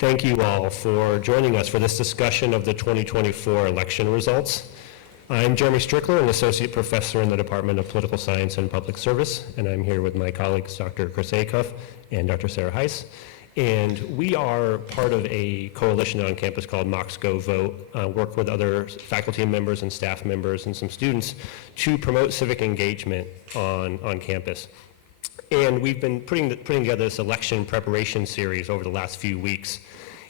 Thank you all for joining us for this discussion of the 2024 election results. I'm Jeremy Strickler, an associate professor in the Department of Political Science and Public Service, and I'm here with my colleagues Dr. Chris Acuff and Dr. Sarah Heiss. And we are part of a coalition on campus called Mocs Go Vote, work with other faculty members and staff members and some students to promote civic engagement on campus. And we've been putting together this election preparation series over the last few weeks.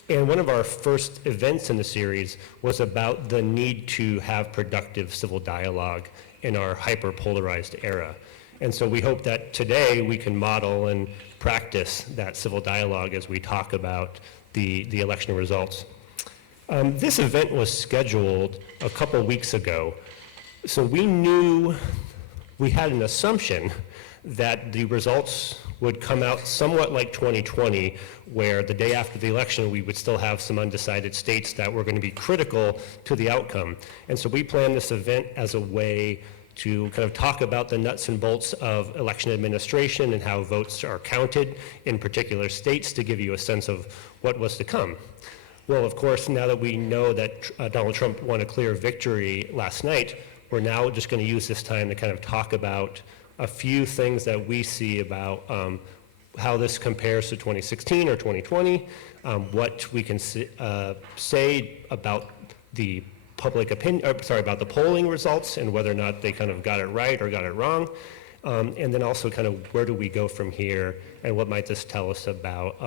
And one of our first events in the series was about the need to have productive civil dialogue in our hyper-polarized era. And so we hope that today we can model and practice that civil dialogue as we talk about the election results. This event was scheduled a couple weeks ago, so we had an assumption that the results would come out somewhat like 2020, where the day after the election we would still have some undecided states that were going to be critical to the outcome. And so we planned this event as a way to kind of talk about the nuts and bolts of election administration and how votes are counted in particular states to give you a sense of what was to come. Well, of course, now that we know that Donald Trump won a clear victory last night, we're now just going to use this time to kind of talk about a few things that we see about how this compares to 2016 or 2020, what we can say about the public opinion, about the polling results and whether or not they kind of got it right or got it wrong, and then also kind of where do we go from here and what might this tell us about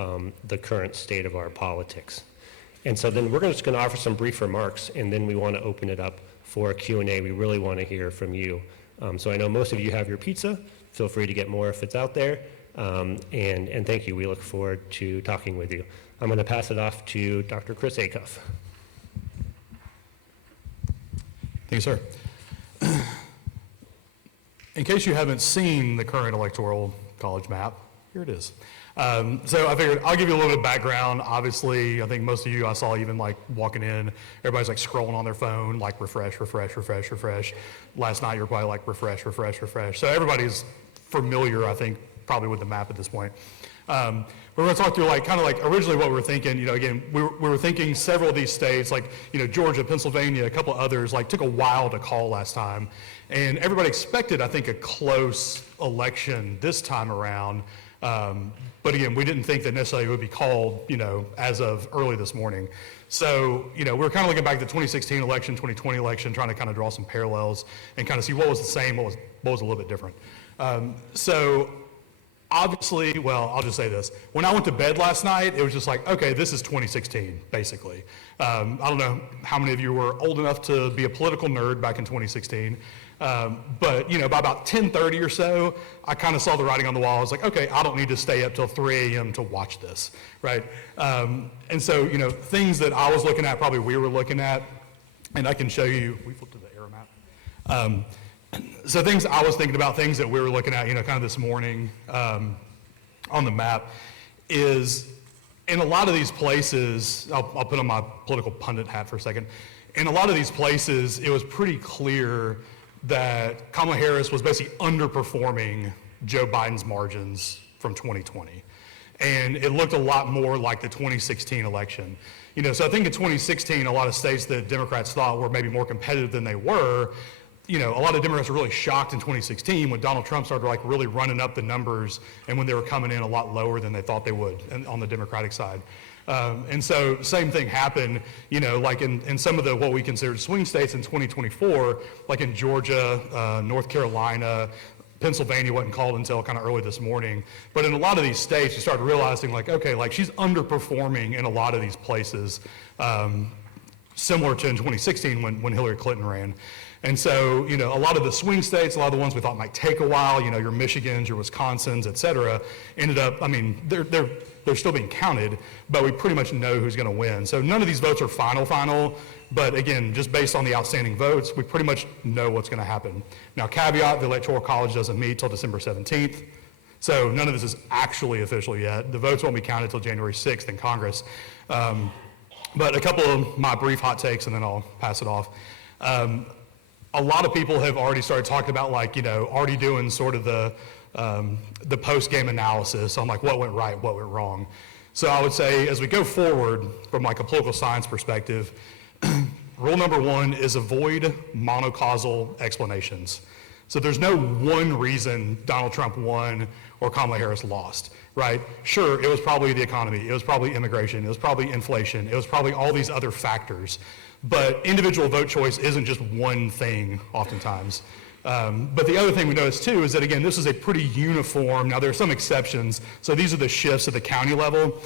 the current state of our politics. And so then we're just going to offer some brief remarks, and then we want to open it up for a Q&A. We really want to hear from you. So I know most of you have your pizza. Feel free to get more if it's out there. And thank you. We look forward to talking with you. I'm going to pass it off to Dr. Chris Acuff. Thank you, sir. In case you haven't seen the current electoral college map, here it is. So I figured I'll give you a little bit of background. Obviously, I think most of you I saw even like walking in, everybody's like scrolling on their phone, like refresh. Last night you were probably like refresh. So everybody's familiar, I think, probably with the map at this point. We're going to talk through like kind of like originally what we were thinking. You know, again, we were thinking several of these states, like, you know, Georgia, Pennsylvania, a couple others, like took a while to call last time. And everybody expected, I think, a close election this time around. But again, we didn't think that necessarily it would be called, you know, as of early this morning. So, you know, we're kind of looking back at the 2016 election, 2020 election, trying to kind of draw some parallels and kind of see what was the same, what was a little bit different. So obviously, well, I'll just say this. When I went to bed last night, it was just like, okay, this is 2016, basically. I don't know how many of you were old enough to be a political nerd back in 2016. But, you know, by about 10:30 or so, I kind of saw the writing on the wall. I was like, okay, I don't need to stay up till 3 a.m. to watch this, right? And so, you know, things that I was looking at, probably we were looking at, and I can show you, we flipped to the arrow map. So things I was thinking about, things that we were looking at, you know, kind of this morning on the map is in a lot of these places, I'll put on my political pundit hat for a second. In a lot of these places, it was pretty clear that Kamala Harris was basically underperforming Joe Biden's margins from 2020. And it looked a lot more like the 2016 election. You know, so I think in 2016, a lot of states that Democrats thought were maybe more competitive than they were, you know, a lot of Democrats were really shocked in 2016 when Donald Trump started like really running up the numbers and when they were coming in a lot lower than they thought they would on the Democratic side. And so same thing happened, you know, like in some of the what we consider swing states in 2024, like in Georgia, North Carolina, Pennsylvania wasn't called until kind of early this morning. But in a lot of these states, you start realizing like, okay, like she's underperforming in a lot of these places, similar to in 2016 when Hillary Clinton ran. And so, you know, a lot of the swing states, a lot of the ones we thought might take a while, you know, your Michigans, your Wisconsins, et cetera, ended up, I mean, they're still being counted, but we pretty much know who's going to win. So none of these votes are final, but again, just based on the outstanding votes, we pretty much know what's going to happen. Now, caveat, the Electoral College doesn't meet till December 17th, so none of this is actually official yet. The votes won't be counted till January 6th in Congress. But a couple of my brief hot takes, and then I'll pass it off. A lot of people have already started talking about, like, you know, already doing sort of the post-game analysis on like what went right, what went wrong. So I would say as we go forward from like a political science perspective, rule number one is avoid monocausal explanations. So there's no one reason Donald Trump won or Kamala Harris lost, right? Sure, it was probably the economy, it was probably immigration, it was probably inflation, it was probably all these other factors. But individual vote choice isn't just one thing oftentimes. But the other thing we notice too is that, again, this is a pretty uniform, now there are some exceptions, so these are the shifts at the county level.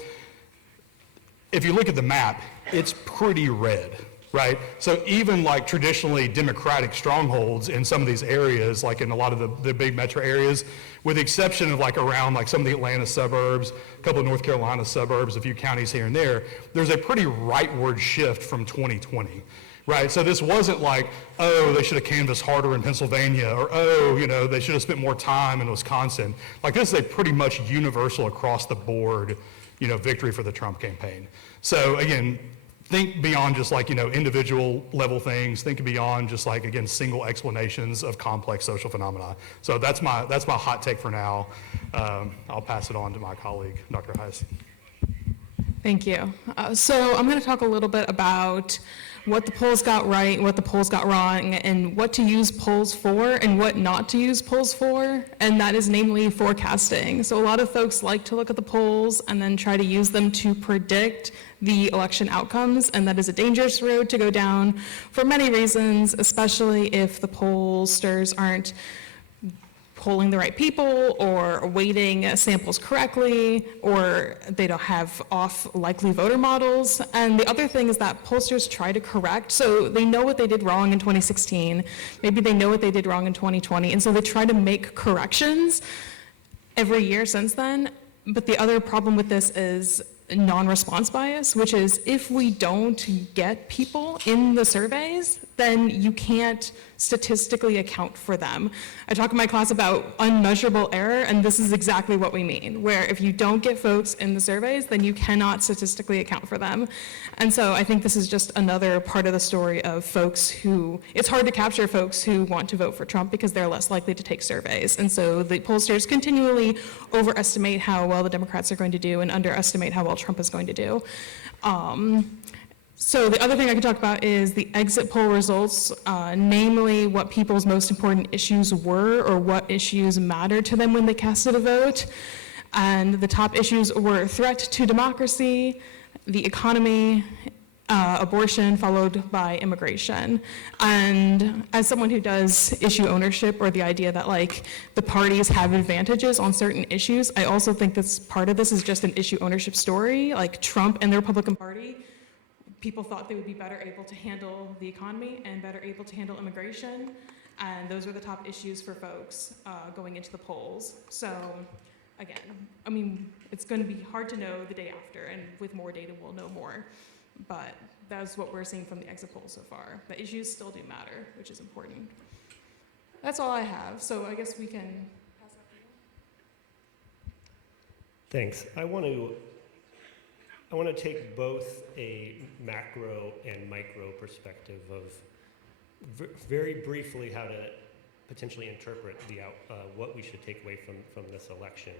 If you look at the map, it's pretty red, right? So even like traditionally Democratic strongholds in some of these areas, like in a lot of the big metro areas, with the exception of like around like some of the Atlanta suburbs, a couple of North Carolina suburbs, a few counties here and there, there's a pretty rightward shift from 2020. Right, so this wasn't like, oh, they should have canvassed harder in Pennsylvania, or oh, you know, they should have spent more time in Wisconsin. Like this is a pretty much universal across the board, you know, victory for the Trump campaign. So again, think beyond just like, you know, individual level things, think beyond just like, again, single explanations of complex social phenomena. So that's my hot take for now. I'll pass it on to my colleague, Dr. Heiss. Thank you. So I'm going to talk a little bit about what the polls got right, what the polls got wrong, and what to use polls for and what not to use polls for, and that is namely forecasting. So a lot of folks like to look at the polls and then try to use them to predict the election outcomes, and that is a dangerous road to go down for many reasons, especially if the pollsters aren't polling the right people or weighting samples correctly, or they don't have off likely voter models. And the other thing is that pollsters try to correct. So they know what they did wrong in 2016. Maybe they know what they did wrong in 2020. And so they try to make corrections every year since then. But the other problem with this is non-response bias, which is if we don't get people in the surveys, then you can't statistically account for them. I talk in my class about unmeasurable error, and this is exactly what we mean, where if you don't get folks in the surveys, then you cannot statistically account for them. And so I think this is just another part of the story of folks who, it's hard to capture folks who want to vote for Trump because they're less likely to take surveys. And so the pollsters continually overestimate how well the Democrats are going to do and underestimate how well Trump is going to do. So the other thing I could talk about is the exit poll results, namely what people's most important issues were or what issues mattered to them when they casted a vote. And the top issues were threat to democracy, the economy, abortion, followed by immigration. And as someone who does issue ownership, or the idea that like the parties have advantages on certain issues, I also think this part of this is just an issue ownership story. Like Trump and the Republican Party, people thought they would be better able to handle the economy and better able to handle immigration. And those were the top issues for folks going into the polls. So again, I mean, it's going to be hard to know the day after, and with more data, we'll know more. But that's what we're seeing from the exit polls so far. The issues still do matter, which is important. That's all I have. So I guess we can pass it up to you. Thanks. I want to take both a macro and micro perspective of very briefly how to potentially interpret what we should take away from this election.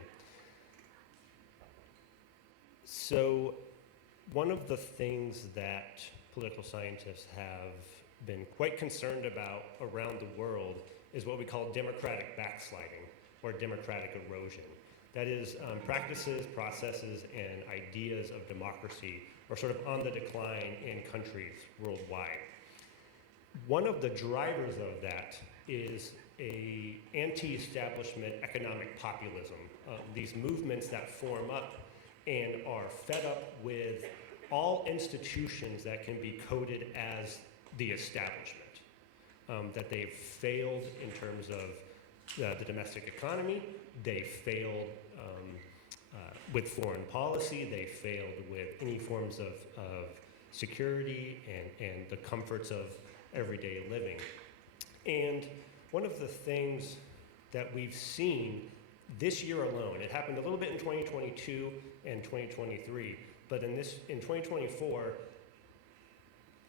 So one of the things that political scientists have been quite concerned about around the world is what we call democratic backsliding or democratic erosion. That is, practices, processes, and ideas of democracy are sort of on the decline in countries worldwide. One of the drivers of that is a anti-establishment economic populism, these movements that form up and are fed up with all institutions that can be coded as the establishment, that they've failed in terms of the domestic economy, they failed with foreign policy, they failed with any forms of security and the comforts of everyday living. And one of the things that we've seen this year alone, it happened a little bit in 2022 and 2023, but in 2024,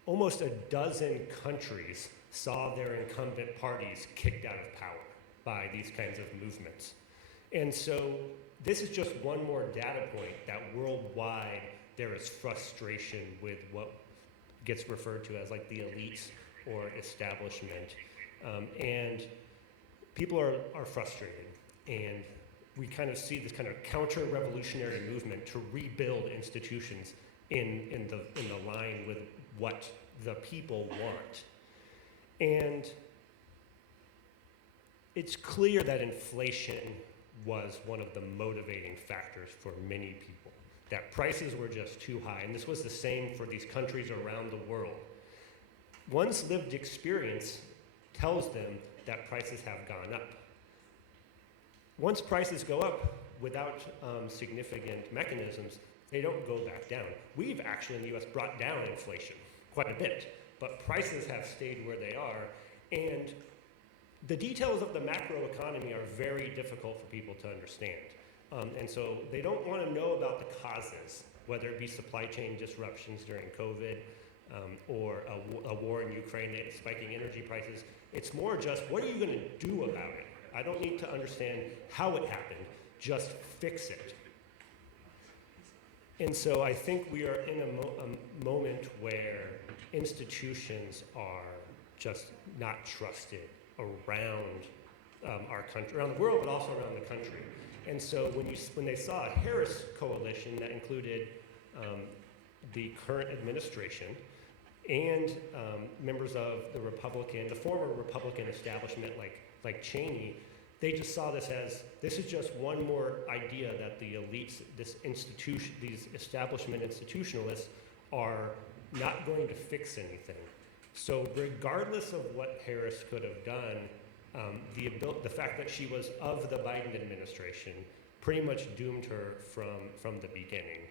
almost a dozen countries saw their incumbent parties kicked out of power by these kinds of movements. And so this is just one more data point that worldwide there is frustration with what gets referred to as like the elites or establishment. And people are frustrated. And we kind of see this kind of counter-revolutionary movement to rebuild institutions in the line with what the people want. And it's clear that inflation was one of the motivating factors for many people, that prices were just too high. And this was the same for these countries around the world. One's lived experience tells them that prices have gone up. Once prices go up without significant mechanisms, they don't go back down. We've actually in the US brought down inflation quite a bit, but prices have stayed where they are. And the details of the macroeconomy are very difficult for people to understand. And so they don't want to know about the causes, whether it be supply chain disruptions during COVID or a war in Ukraine and spiking energy prices. It's more just, what are you going to do about it? I don't need to understand how it happened, just fix it. And so I think we are in a moment where institutions are just not trusted around our country, around the world, but also around the country. And so when they saw a Harris coalition that included the current administration and members of the former Republican establishment like Cheney, they just saw this as, this is just one more idea that the elites, these establishment institutionalists are not going to fix anything. So regardless of what Harris could have done, the fact that she was of the Biden administration pretty much doomed her from the beginning.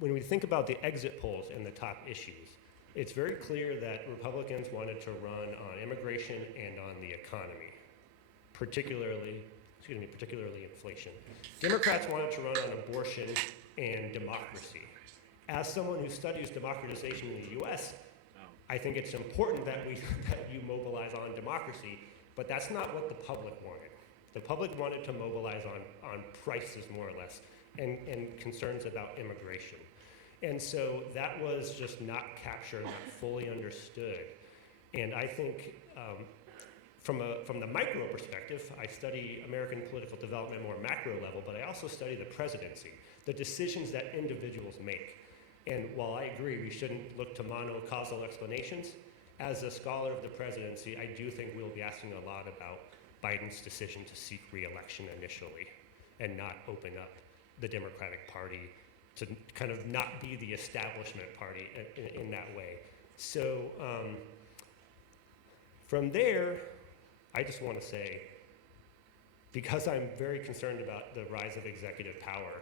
When we think about the exit polls and the top issues, it's very clear that Republicans wanted to run on immigration and on the economy, particularly inflation. Democrats wanted to run on abortion and democracy. As someone who studies democratization in the US, I think it's important that you mobilize on democracy, but that's not what the public wanted. The public wanted to mobilize on prices, more or less, and concerns about immigration. And so that was just not captured, not fully understood. And I think from the micro perspective, I study American political development more macro level, but I also study the presidency, the decisions that individuals make. And while I agree we shouldn't look to monocausal explanations, as a scholar of the presidency, I do think we'll be asking a lot about Biden's decision to seek re-election initially and not open up the Democratic Party to kind of not be the establishment party in that way. So from there, I just want to say, because I'm very concerned about the rise of executive power,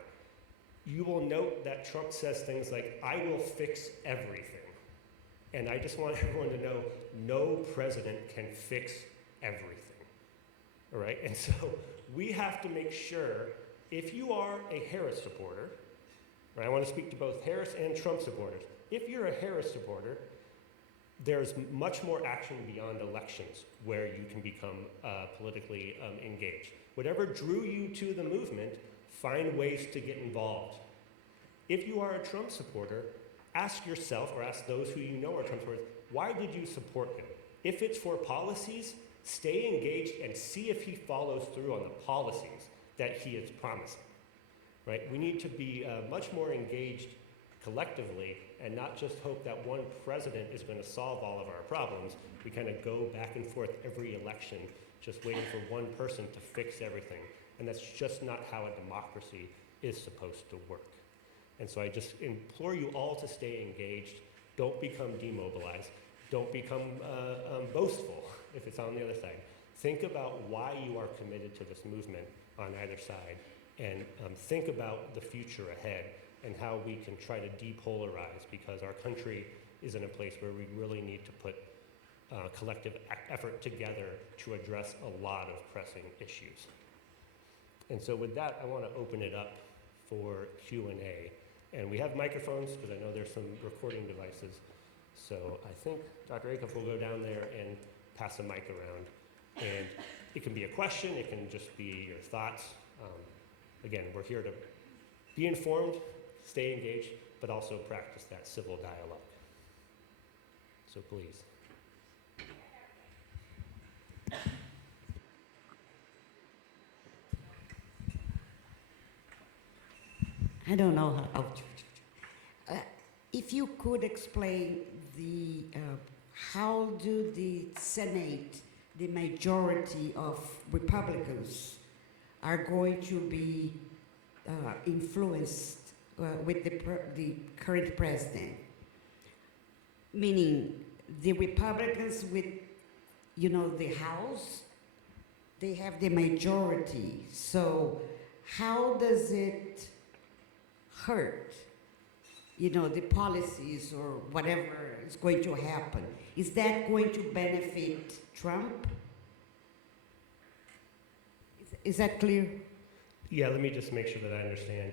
you will note that Trump says things like, I will fix everything. And I just want everyone to know, no president can fix everything. All right? And so we have to make sure, if you are a Harris supporter, right, I want to speak to both Harris and Trump supporters. If you're a Harris supporter, there's much more action beyond elections where you can become politically engaged. Whatever drew you to the movement, find ways to get involved. If you are a Trump supporter, ask yourself, or ask those who you know are Trump supporters, why did you support him? If it's for policies, stay engaged and see if he follows through on the policies that he is promising. Right? We need to be much more engaged collectively and not just hope that one president is going to solve all of our problems. We kind of go back and forth every election just waiting for one person to fix everything. And that's just not how a democracy is supposed to work. And so I just implore you all to stay engaged. Don't become demobilized. Don't become boastful if it's on the other side. Think about why you are committed to this movement on either side. And think about the future ahead and how we can try to depolarize, because our country is in a place where we really need to put collective effort together to address a lot of pressing issues. And so with that, I want to open it up for Q&A. And we have microphones, because I know there's some recording devices. So I think Dr. Acuff will go down there and pass a mic around. And It can be a question, it can just be your thoughts. Again, we're here to be informed, stay engaged, but also practice that civil dialogue. So please. I don't know how. If you could explain how do the Senate, the majority of Republicans, are going to be influenced with the current president? Meaning, the Republicans with, the House, they have the majority. So how does it hurt, the policies or whatever is going to happen? Is that going to benefit Trump? Is that clear? Yeah, let me just make sure that I understand.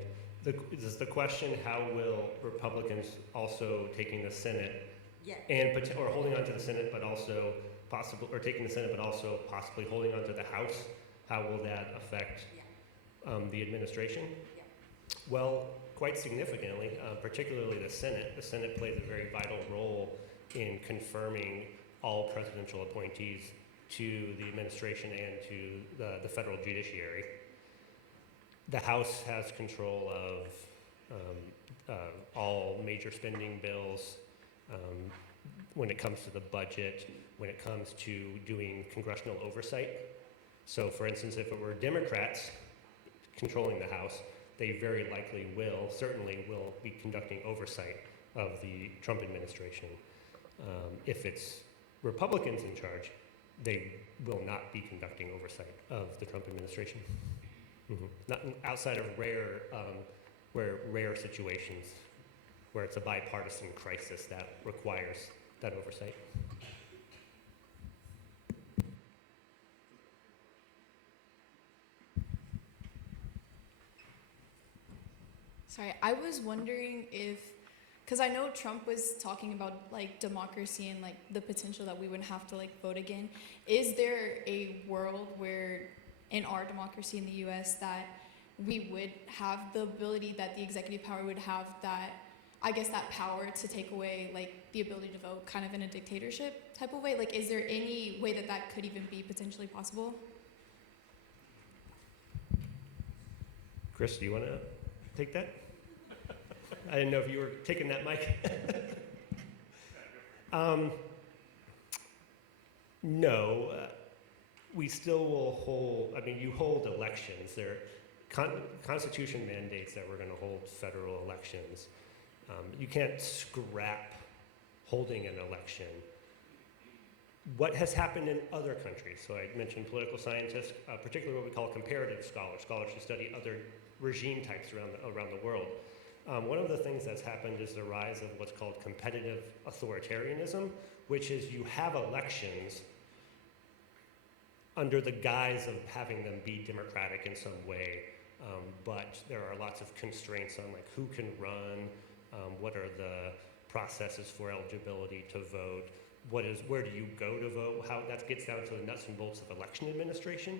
Is the question, how will Republicans also taking the Senate or holding on to the Senate, but also taking the Senate, but also possibly holding on to the House, how will that affect the administration? Yeah. Well, quite significantly, particularly the Senate. The Senate plays a very vital role in confirming all presidential appointees to the administration and to the federal judiciary. The House has control of all major spending bills when it comes to the budget, when it comes to doing congressional oversight. So for instance, if it were Democrats controlling the House, they very likely certainly will be conducting oversight of the Trump administration. If it's Republicans in charge, they will not be conducting oversight of the Trump administration. Not outside of rare situations where it's a bipartisan crisis that requires that oversight. Sorry, I was wondering because I know Trump was talking about like democracy and like the potential that we wouldn't have to like vote again. Is there a world where in our democracy in the US that we would have the ability that the executive power would have that power to take away like the ability to vote kind of in a dictatorship type of way? Like, is there any way that could even be potentially possible? Chris, do you want to take that? I didn't know if you were taking that mic. No, we still will hold, you hold elections. There Constitution mandates that we're going to hold federal elections. You can't scrap holding an election. What has happened in other countries? So I mentioned political scientists, particularly what we call comparative scholars who study other regime types around the world. One of the things that's happened is the rise of what's called competitive authoritarianism, which is you have elections under the guise of having them be democratic in some way, but there are lots of constraints on like who can run, what are the processes for eligibility to vote, where do you go to vote, how that gets down to the nuts and bolts of election administration.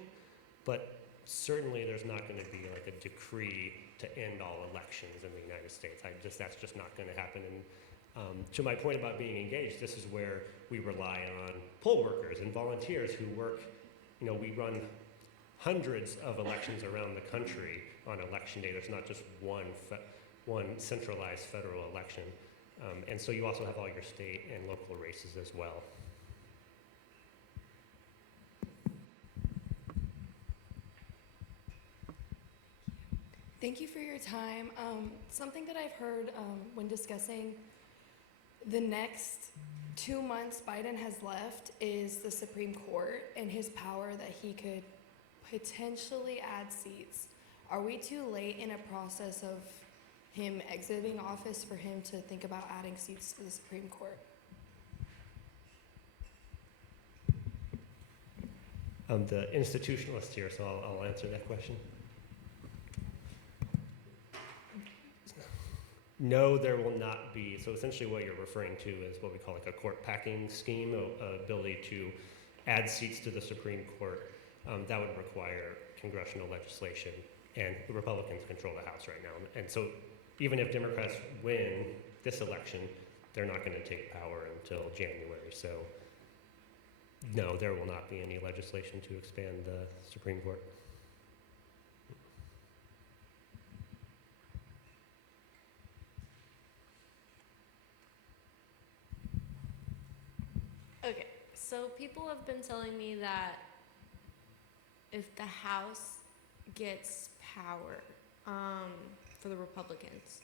But certainly there's not going to be like a decree to end all elections in the United States. That's just not going to happen. And to my point about being engaged, this is where we rely on poll workers and volunteers who work. We run hundreds of elections around the country on election day. There's not just one centralized federal election. And so you also have all your state and local races as well. Thank you for your time. Something that I've heard when discussing the next 2 months Biden has left is the Supreme Court and his power that he could potentially add seats. Are we too late in a process of him exiting office for him to think about adding seats to the Supreme Court? I'm the institutionalist here, so I'll answer that question. No, there will not be. So essentially what you're referring to is what we call like a court packing scheme, ability to add seats to the Supreme Court. that would require congressional legislation, and the Republicans control the House right now. And so even if Democrats win this election, they're not going to take power until January. So no, there will not be any legislation to expand the Supreme Court. Okay, so people have been telling me that if the House gets power for the Republicans,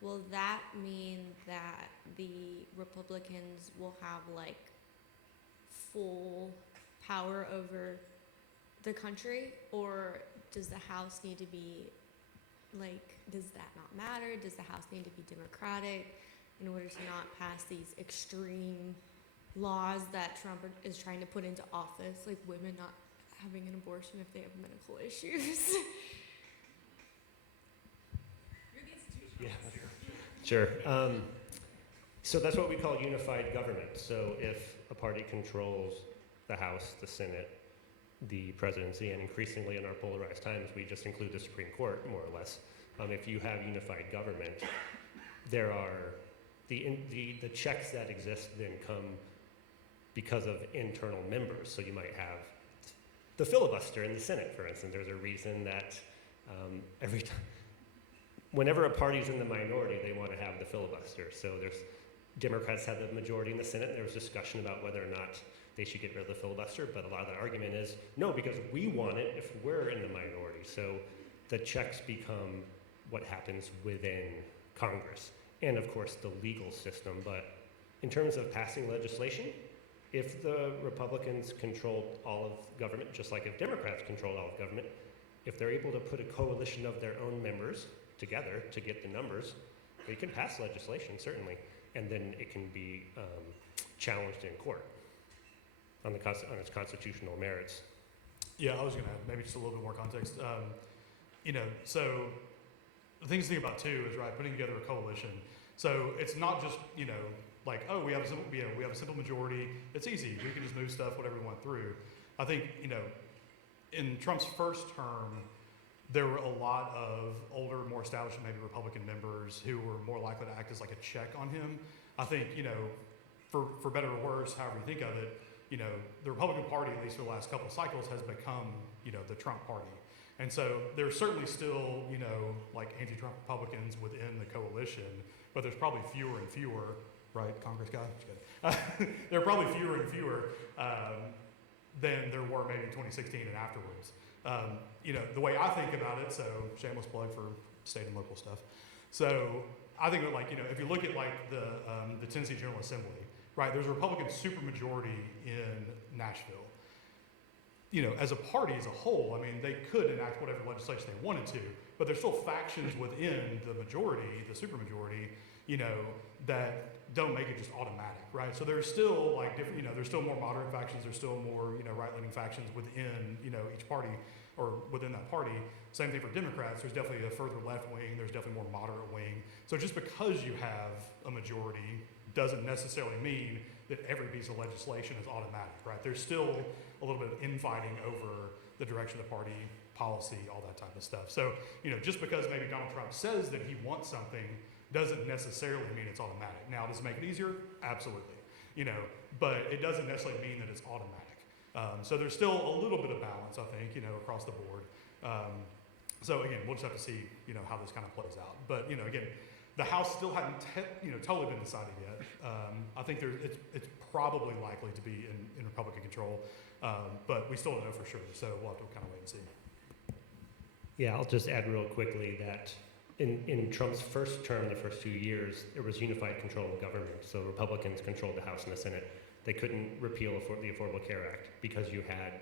will that mean that the Republicans will have like full power over the country? Or does the House need to be like, does that not matter? Does the House need to be Democratic in order to not pass these extreme laws that Trump is trying to put into office, like women not having an abortion if they have medical issues? Yeah, sure. So that's what we call unified government. So if a party controls the House, the Senate, the presidency, and increasingly in our polarized times, we just include the Supreme Court, more or less. If you have unified government, there are the checks that exist then come because of internal members. So you might have the filibuster in the Senate, for instance. There's a reason that every time, whenever a party's in the minority, they want to have the filibuster. So Democrats have the majority in the Senate, and there was discussion about whether or not they should get rid of the filibuster, but a lot of the argument is, no, because we want it if we're in the minority. So the checks become what happens within Congress, and of course the legal system. But in terms of passing legislation, if the Republicans controlled all of government, just like if Democrats controlled all of government, if they're able to put a coalition of their own members together to get the numbers, they can pass legislation, certainly, and then it can be challenged in court on its constitutional merits. Yeah, I was going to add maybe just a little bit more context. So the thing to think about too is, right, putting together a coalition. So it's not just, like, oh, we have a simple majority. It's easy. We can just move stuff, whatever we want through. I think, in Trump's first term, there were a lot of older, more established, maybe Republican members who were more likely to act as like a check on him. I think, for better or worse, however you think of it, the Republican Party, at least for the last couple of cycles, has become, the Trump Party. And so there's certainly still, like anti-Trump Republicans within the coalition, but there's probably fewer and fewer, right, Congress guy? There are probably fewer and fewer than there were maybe in 2016 and afterwards. The way I think about it, so shameless plug for state and local stuff. So I think like, if you look at like the Tennessee General Assembly, right, there's a Republican supermajority in Nashville. As a party as a whole, I mean, they could enact whatever legislation they wanted to, but there's still factions within the majority, the supermajority, that don't make it just automatic, right? So there's still like different, there's still more moderate factions, there's still more, right-leaning factions within, each party or within that party. Same thing for Democrats. There's definitely a further left wing. There's definitely more moderate wing. So just because you have a majority doesn't necessarily mean that every piece of legislation is automatic, right? There's still a little bit of infighting over the direction of the party, policy, all that type of stuff. So, just because maybe Donald Trump says that he wants something doesn't necessarily mean it's automatic. Now, does it make it easier? Absolutely. But it doesn't necessarily mean that it's automatic. So there's still a little bit of balance, I think, across the board. So again, we'll just have to see, how this kind of plays out. But, again, the House still hadn't, totally been decided yet. I think it's probably likely to be in Republican control, but we still don't know for sure. So we'll have to kind of wait and see. Yeah, I'll just add real quickly that in Trump's first term, the first 2 years, there was unified control of government. So Republicans controlled the House and the Senate. They couldn't repeal the Affordable Care Act because you had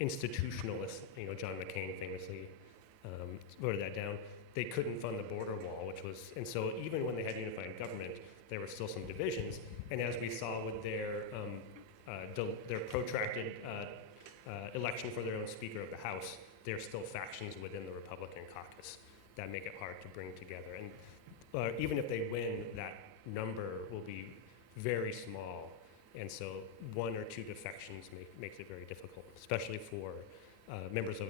institutionalists, John McCain famously voted that down. They couldn't fund the border wall, and so even when they had unified government, there were still some divisions. And as we saw with their protracted election for their own Speaker of the House, there are still factions within the Republican caucus that make it hard to bring together. And even if they win, that number will be very small. And so one or two defections makes it very difficult, especially for members of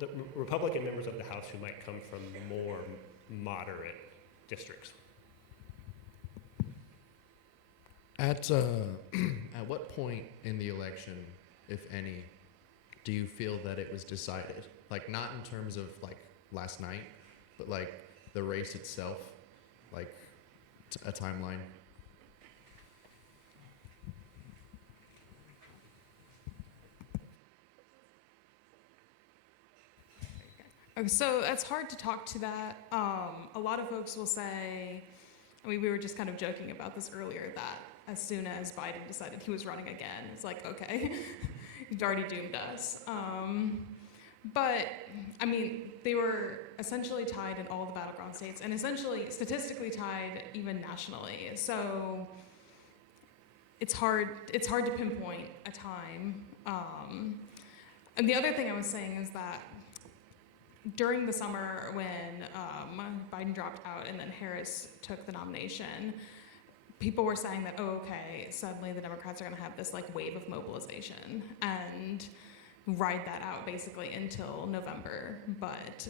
the Republican members of the House who might come from more moderate districts. At what point in the election, if any, do you feel that it was decided? Like, not in terms of like last night, but like the race itself, like a timeline? Okay, so it's hard to talk to that. A lot of folks will say, I mean, we were just kind of joking about this earlier, that as soon as Biden decided he was running again, it's like, okay, he'd already doomed us. But, I mean, they were essentially tied in all the battleground states, and essentially statistically tied even nationally. So it's hard to pinpoint a time. And the other thing I was saying is that during the summer when Biden dropped out and then Harris took the nomination, people were saying that, oh, okay, suddenly the Democrats are going to have this like wave of mobilization and ride that out basically until November. But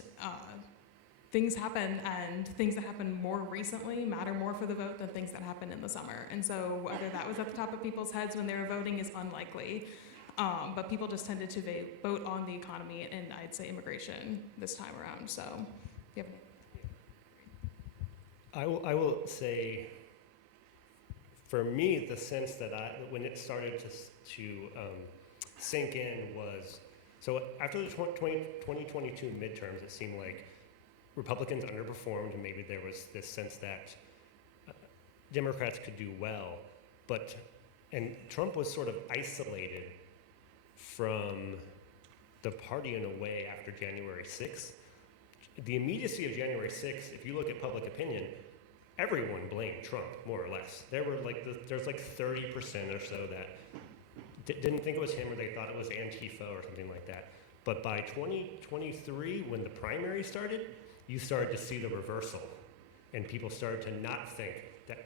things happen, and things that happen more recently matter more for the vote than things that happen in the summer. And so whether that was at the top of people's heads when they were voting is unlikely. But people just tended to vote on the economy and I'd say immigration this time around. So, yeah. I will say, for me, the sense that when it started to sink in was, so after the 2022 midterms, it seemed like Republicans underperformed, and maybe there was this sense that Democrats could do well, and Trump was sort of isolated from the party in a way after January 6th. The immediacy of January 6th, if you look at public opinion, everyone blamed Trump, more or less. There's like 30% or so that didn't think it was him, or they thought it was Antifa or something like that. But by 2023, when the primary started, you started to see the reversal. And people started to not think,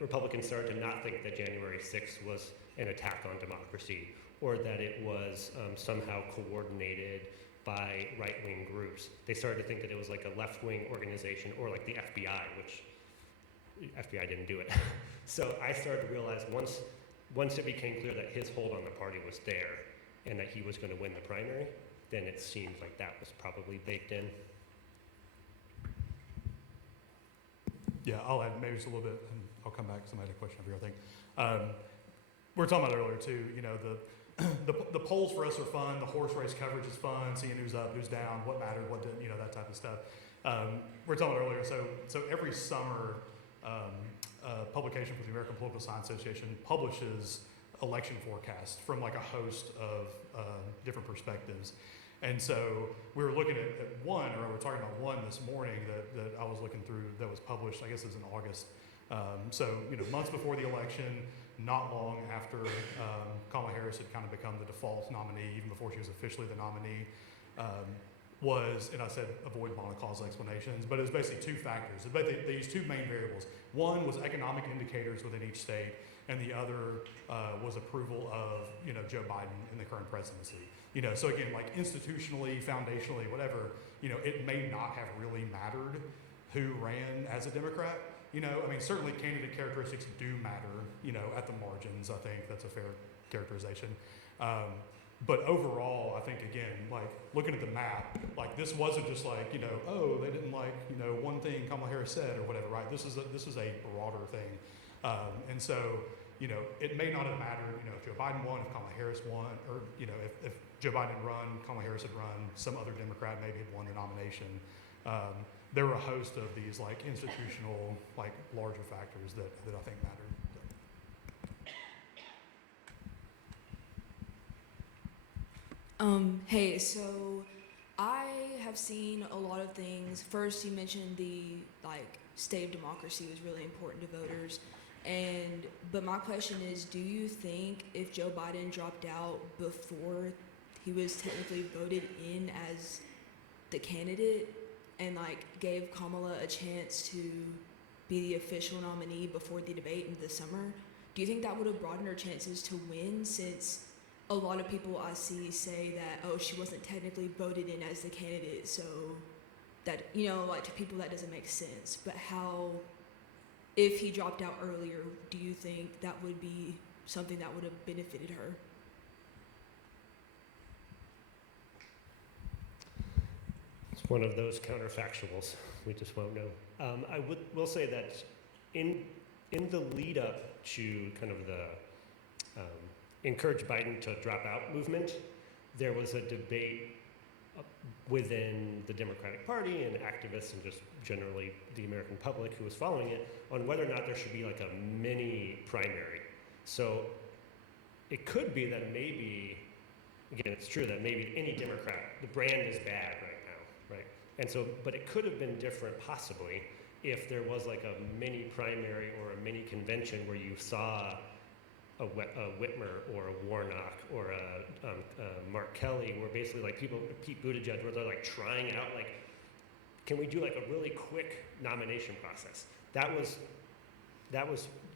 Republicans started to not think that January 6th was an attack on democracy, or that it was somehow coordinated by right-wing groups. They started to think that it was like a left-wing organization, or like the FBI, which FBI didn't do it. So I started to realize once it became clear that his hold on the party was there and that he was going to win the primary, then it seemed like that was probably baked in. Yeah, I'll add maybe just a little bit, and I'll come back because I had a question over here, I think. We were talking about it earlier too, you know, the polls for us are fun, the horse race coverage is fun, seeing who's up, who's down, what mattered, what didn't, you know, that type of stuff. We were talking about earlier, so every summer, a publication for the American Political Science Association publishes election forecasts from like a host of different perspectives. And so we were looking at one, or we were talking about one this morning that I was looking through that was published, I guess it was in August. So, you know, months before the election, not long after Kamala Harris had kind of become the default nominee, even before she was officially the nominee, was, and I said avoid monocausal explanations, but it was basically two factors. They used two main variables. One was economic indicators within each state, and the other was approval of, you know, Joe Biden in the current presidency. You know, so again, like institutionally, foundationally, whatever, you know, it may not have really mattered who ran as a Democrat. You know, I mean, certainly candidate characteristics do matter, you know, at the margins. I think that's a fair characterization. But overall, I think, again, like looking at the map, like this wasn't just like, you know, oh, they didn't like, you know, one thing Kamala Harris said or whatever, right? This is a broader thing. And so, you know, it may not have mattered, you know, if Joe Biden won, if Kamala Harris won, or, you know, if Joe Biden had run, Kamala Harris had run, some other Democrat maybe had won the nomination. There were a host of these like institutional, like larger factors that I think mattered. Hey, so I have seen a lot of things. First, you mentioned the like state of democracy was really important to voters. But my question is, do you think if Joe Biden dropped out before he was technically voted in as the candidate and like gave Kamala a chance to be the official nominee before the debate in the summer, do you think that would have broadened her chances to win, since a lot of people I see say that, oh, she wasn't technically voted in as the candidate, so that, you know, like to people that doesn't make sense. But how, if he dropped out earlier, do you think that would be something that would have benefited her? It's one of those counterfactuals. We just won't know. Will say that in the lead up to kind of the encourage Biden to drop out movement, there was a debate within the Democratic Party and activists and just generally the American public who was following it on whether or not there should be like a mini primary. So it could be that maybe, again, it's true that maybe any Democrat, the brand is bad right now, right? And so, but it could have been different possibly if there was like a mini primary or a mini convention where you saw a Whitmer or a Warnock or a Mark Kelly, where basically like people, Pete Buttigieg, where they're like trying out like, can we do like a really quick nomination process? That was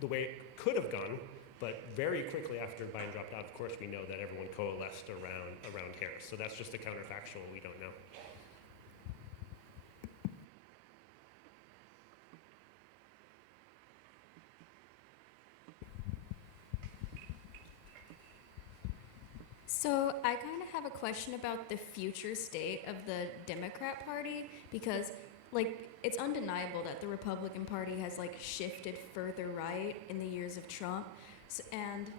the way it could have gone, but very quickly after Biden dropped out, of course, we know that everyone coalesced around Harris. So that's just a counterfactual we don't know. So I kind of have a question about the future state of the Democrat Party, because like it's undeniable that the Republican Party has like shifted further right in the years of Trump. And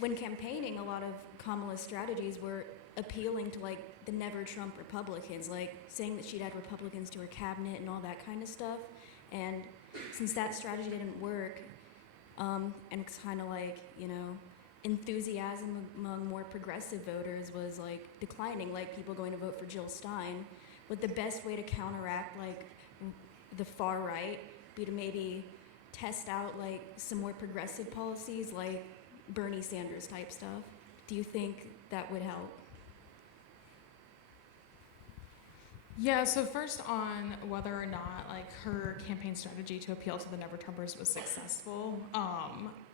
when campaigning, a lot of Kamala's strategies were appealing to like the never Trump Republicans, like saying that she'd add Republicans to her cabinet and all that kind of stuff. And since that strategy didn't work, and it's kind of like, you know, enthusiasm among more progressive voters was like declining, like people going to vote for Jill Stein, would the best way to counteract like the far right be to maybe test out like some more progressive policies like Bernie Sanders type stuff? Do you think that would help? Yeah, so first on whether or not like her campaign strategy to appeal to the Never Trumpers was successful,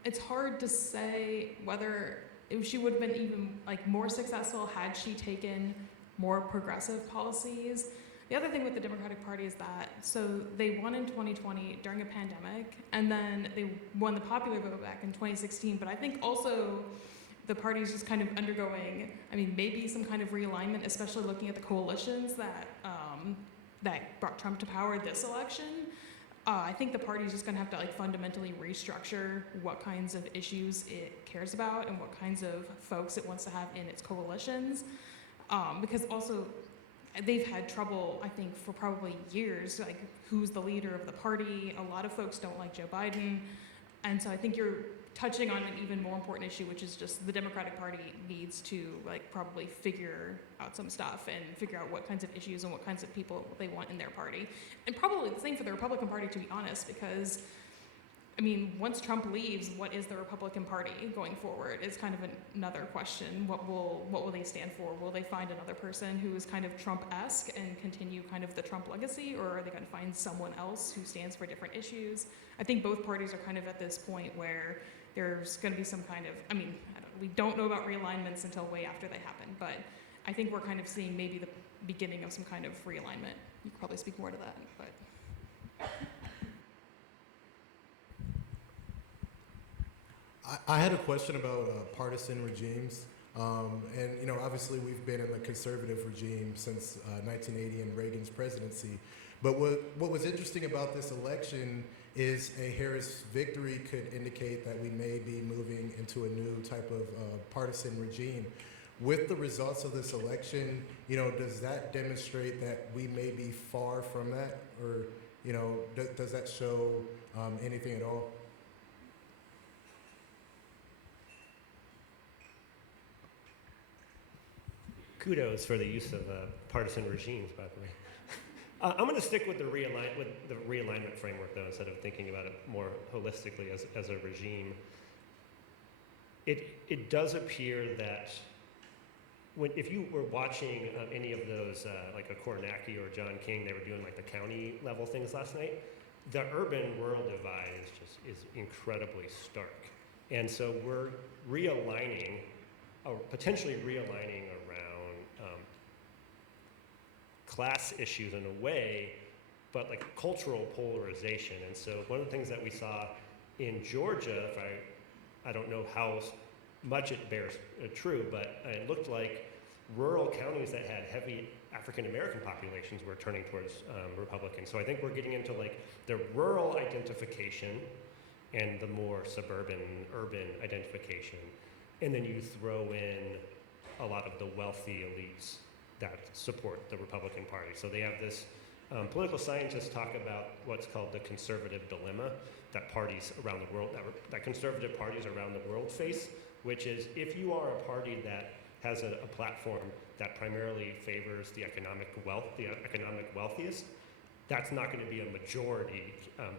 it's hard to say whether she would have been even like more successful had she taken more progressive policies. The other thing with the Democratic Party is that, so they won in 2020 during a pandemic, and then they won the popular vote back in 2016, but I think also the party is just kind of undergoing, I mean, maybe some kind of realignment, especially looking at the coalitions that that brought Trump to power this election. I think the party is just going to have to like fundamentally restructure what kinds of issues it cares about and what kinds of folks it wants to have in its coalitions, because also they've had trouble, I think, for probably years, like who's the leader of the party. A lot of folks don't like Joe Biden, and so I think you're touching on an even more important issue, which is just the Democratic Party needs to like probably figure out some stuff and figure out what kinds of issues and what kinds of people they want in their party. And probably the same for the Republican Party, to be honest, because I mean, once Trump leaves, what is the Republican Party going forward is kind of another question. What will they stand for? Will they find another person who is kind of Trump-esque and continue kind of the Trump legacy, or are they going to find someone else who stands for different issues? I think both parties are kind of at this point where there's going to be some kind of, I mean, we don't know about realignments until way after they happen, but I think we're kind of seeing maybe the beginning of some kind of realignment. You could probably speak more to that, but. I had a question about partisan regimes. And, you know, obviously we've been in the conservative regime since 1980 and Reagan's presidency. But what was interesting about this election is a Harris victory could indicate that we may be moving into a new type of partisan regime. With the results of this election, you know, does that demonstrate that we may be far from that? Or, you know, does that show anything at all? Kudos for the use of partisan regimes, by the way. I'm going to stick with the realignment framework, though, instead of thinking about it more holistically as a regime. It does appear that if you were watching any of those, like a Kornacki or John King, they were doing like the county level things last night. The urban-rural divide is incredibly stark, and so we're realigning potentially realigning around class issues in a way, but like cultural polarization. And so one of the things that we saw in Georgia, if I don't know how much it bears true, but it looked like rural counties that had heavy African American populations were turning towards Republican. So I think we're getting into like the rural identification and the more suburban, urban identification. And then you throw in a lot of the wealthy elites that support the Republican Party. So they have this, political scientists talk about what's called the conservative dilemma that parties around the world, that conservative parties around the world face, which is if you are a party that has a platform that primarily favors the economic wealthiest, that's not going to be a majority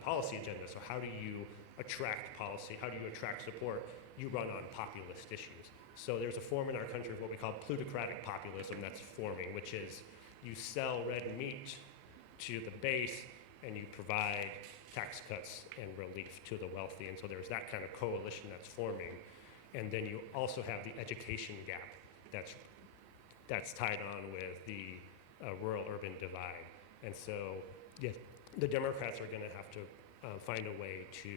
policy agenda. So how do you attract policy? How do you attract support? You run on populist issues. So there's a form in our country of what we call plutocratic populism that's forming, which is you sell red meat to the base and you provide tax cuts and relief to the wealthy. And so there's that kind of coalition that's forming. And then you also have the education gap that's tied on with the rural-urban divide. And so, yes, the Democrats are going to have to find a way to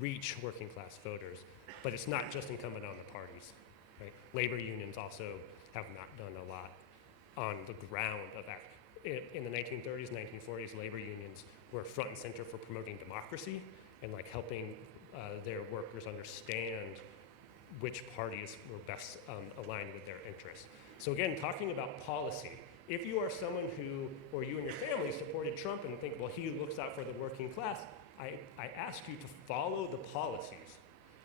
reach working-class voters. But it's not just incumbent on the parties, right? Labor unions also have not done a lot on the ground of that. In the 1930s, 1940s, labor unions were front and center for promoting democracy and like helping their workers understand which parties were best aligned with their interests. So again, talking about policy, if you are someone who, or you and your family supported Trump and think, well, he looks out for the working class, I ask you to follow the policies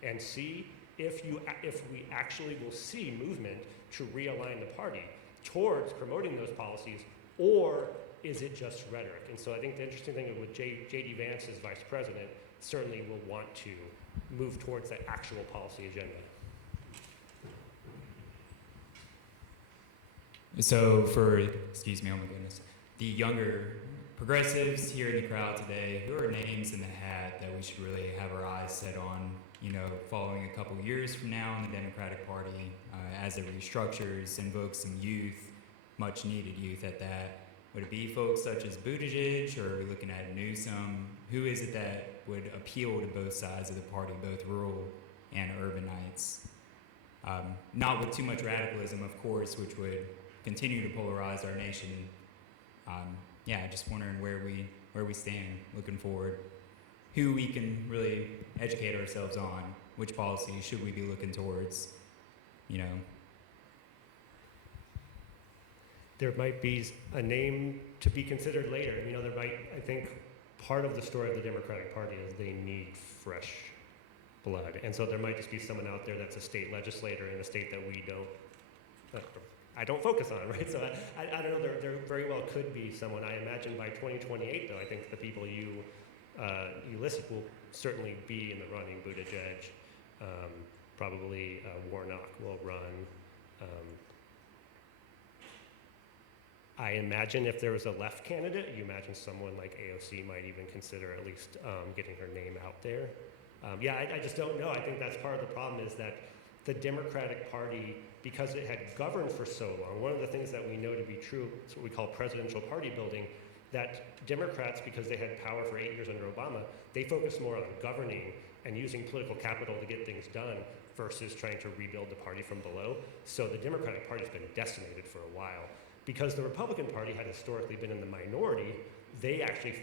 and see if we actually will see movement to realign the party towards promoting those policies, or is it just rhetoric? And so I think the interesting thing with J.D. Vance as vice president certainly will want to move towards that actual policy agenda. So for, excuse me, oh my goodness, the younger progressives here in the crowd today, who are names in the hat that we should really have our eyes set on, following a couple years from now in the Democratic Party, as it restructures, invokes some youth, much needed youth at that? Would it be folks such as Buttigieg, or are we looking at Newsom? Who is it that would appeal to both sides of the party, both rural and urbanites? Not with too much radicalism, of course, which would continue to polarize our nation. Just wondering where we stand looking forward, who we can really educate ourselves on, which policies should we be looking towards, There might be a name to be considered later. I think part of the story of the Democratic Party is they need fresh blood. And so there might just be someone out there that's a state legislator in a state that I don't focus on, right? So I don't know, there very well could be someone. I imagine by 2028, though, I think the people you listed will certainly be in the running. Buttigieg, probably Warnock will run. I imagine if there was a left candidate, you imagine someone like AOC might even consider at least getting her name out there. I just don't know. I think that's part of the problem is that the Democratic Party, because it had governed for so long, one of the things that we know to be true, it's what we call presidential party building, that Democrats, because they had power for 8 years under Obama, they focused more on governing and using political capital to get things done versus trying to rebuild the party from below. So the Democratic Party's been decimated for a while. Because the Republican Party had historically been in the minority, they actually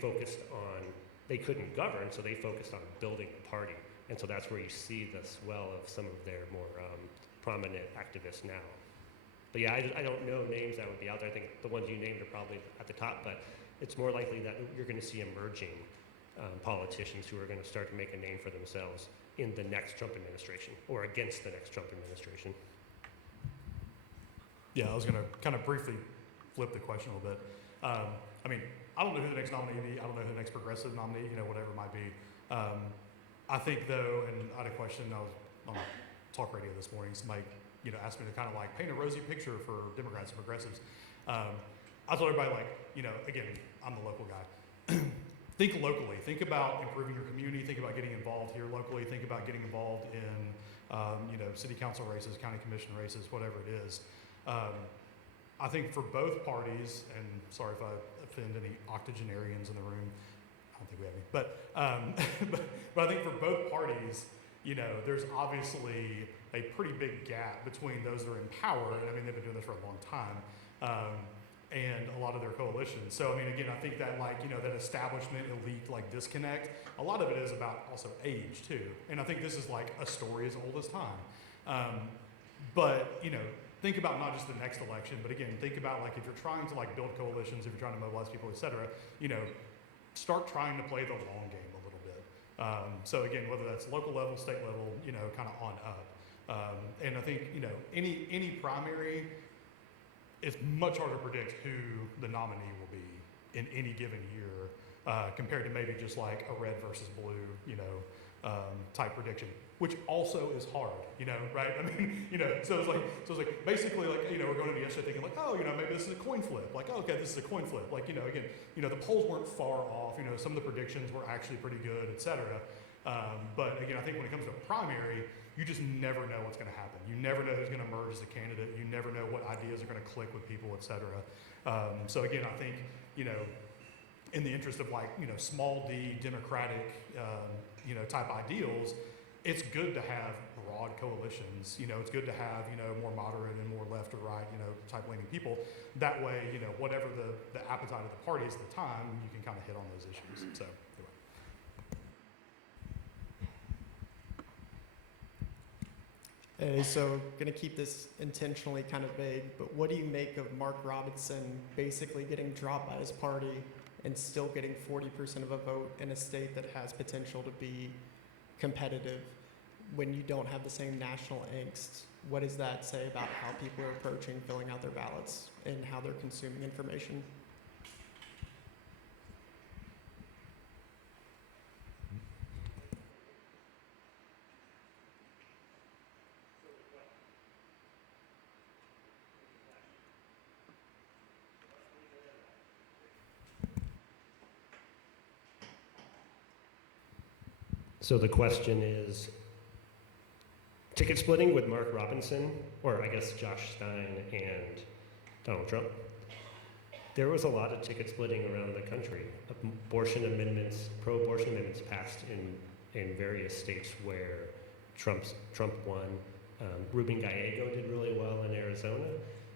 they couldn't govern, so they focused on building the party. And so that's where you see the swell of some of their more prominent activists now. But I don't know names that would be out there. I think the ones you named are probably at the top, but it's more likely that you're going to see emerging politicians who are going to start to make a name for themselves in the next Trump administration or against the next Trump administration. Yeah, I was going to kind of briefly flip the question a little bit. I don't know who the next nominee will be. I don't know who the next progressive nominee, whatever it might be. I think, though, and I had a question, I was on talk radio this morning, somebody, asked me to kind of like paint a rosy picture for Democrats and progressives. I told everybody, again, I'm the local guy. think locally. Think about improving your community. Think about getting involved here locally. Think about getting involved in, city council races, county commission races, whatever it is. I think for both parties, and sorry if I offend any octogenarians in the room, I don't think we have any, but I think for both parties, there's obviously a pretty big gap between those that are in power, and I mean, they've been doing this for a long time, and a lot of their coalitions. So, I mean, again, I think that that establishment elite disconnect, a lot of it is about also age too. And I think this is a story as old as time. But, think about not just the next election, but again, think about if you're trying to build coalitions, if you're trying to mobilize people, et cetera, start trying to play the long game a little bit. So again, whether that's local level, state level, kind of on up. And I think, any primary, it's much harder to predict who the nominee will be in any given year compared to maybe just a red versus blue, type prediction, which also is hard, right? I mean, so it's basically we're going into yesterday thinking maybe this is a coin flip. Okay, this is a coin flip. Again, the polls weren't far off. Some of the predictions were actually pretty good, et cetera. But again, I think when it comes to a primary, you just never know what's going to happen. You never know who's going to emerge as a candidate. You never know what ideas are going to click with people, et cetera. So again, I think, in the interest of small d democratic, type ideals, it's good to have broad coalitions. It's good to have, more moderate and more left or right, type leaning people. That way, whatever the appetite of the parties at the time, you can kind of hit on those issues. So. Hey, so going to keep this intentionally kind of vague, but what do you make of Mark Robinson basically getting dropped by his party and still getting 40% of a vote in a state that has potential to be competitive when you don't have the same national angst? What does that say about how people are approaching filling out their ballots and how they're consuming information? So the question is, ticket splitting with Mark Robinson, or I guess Josh Stein and Donald Trump. There was a lot of ticket splitting around the country. Abortion amendments, pro-abortion amendments passed in various states where Trump won. Ruben Gallego did really well in Arizona.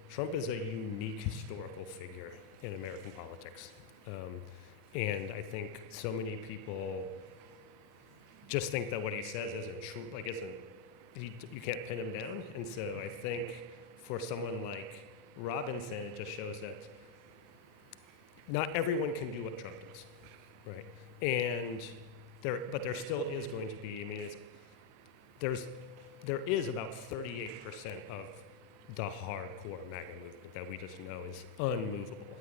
Trump is a unique historical figure in American politics. And I think so many people just think that what he says isn't true, you can't pin him down. And so I think for someone like Robinson, it just shows that not everyone can do what Trump does, right? And but there still is going to be, there is about 38% of the hardcore MAGA movement that we just know is unmovable.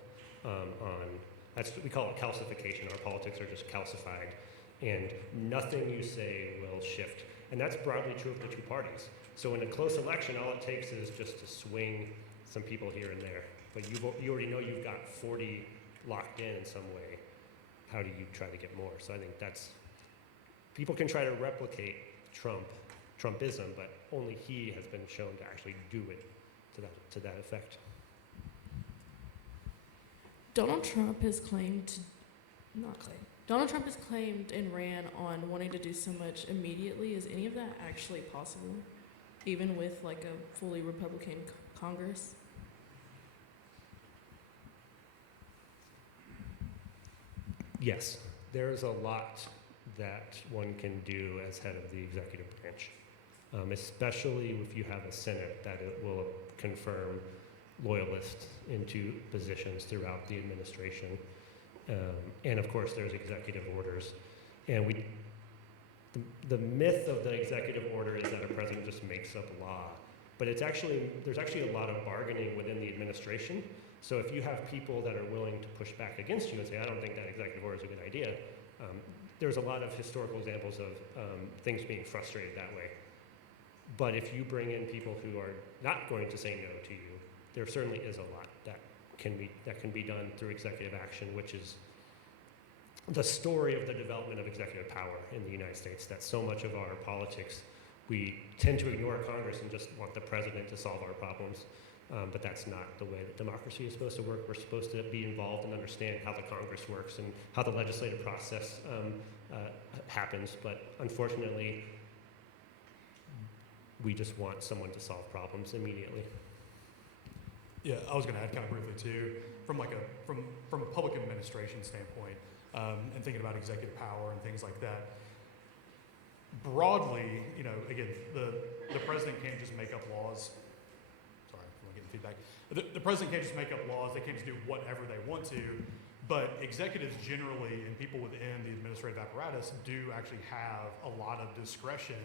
We call it calcification. Our politics are just calcified. And nothing you say will shift. And that's broadly true of the two parties. So in a close election, all it takes is just to swing some people here and there. But you already know you've got 40 locked in some way. How do you try to get more? So I think people can try to replicate Trumpism, but only he has been shown to actually do it to that effect. Donald Trump has claimed and ran on wanting to do so much immediately. Is any of that actually possible, even with a fully Republican Congress? Yes, there's a lot that one can do as head of the executive branch, especially if you have a Senate that it will confirm loyalists into positions throughout the administration. And of course, there's executive orders. And the myth of the executive order is that a president just makes up law. But there's actually a lot of bargaining within the administration. So if you have people that are willing to push back against you and say, I don't think that executive order is a good idea, there's a lot of historical examples of things being frustrated that way. But if you bring in people who are not going to say no to you, there certainly is a lot that can be done through executive action, which is the story of the development of executive power in the United States, that so much of our politics, we tend to ignore Congress and just want the president to solve our problems. But that's not the way that democracy is supposed to work. We're supposed to be involved and understand how the Congress works and how the legislative process happens. But unfortunately, we just want someone to solve problems immediately. Yeah, I was going to add kind of briefly too, from a public administration standpoint, and thinking about executive power and things like that. Broadly, again, the president can't just make up laws. Sorry, I'm getting feedback. The president can't just make up laws. They can't just do whatever they want to. But executives generally and people within the administrative apparatus do actually have a lot of discretion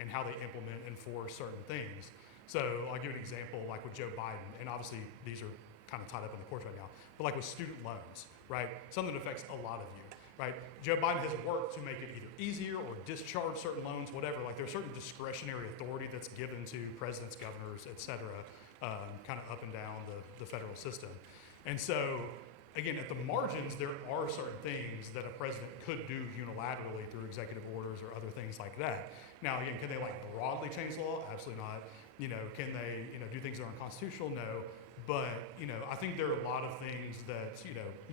in how they implement and enforce certain things. So I'll give you an example, like with Joe Biden, and obviously these are kind of tied up in the courts right now, but like with student loans, right? Something that affects a lot of you, right? Joe Biden has worked to make it either easier or discharge certain loans, whatever. Like there's certain discretionary authority that's given to presidents, governors, et cetera, kind of up and down the federal system. And so, again, at the margins, there are certain things that a president could do unilaterally through executive orders or other things like that. Now, again, can they like broadly change law? Absolutely not. Can they, do things that are unconstitutional? No. But, I think there are a lot of things that,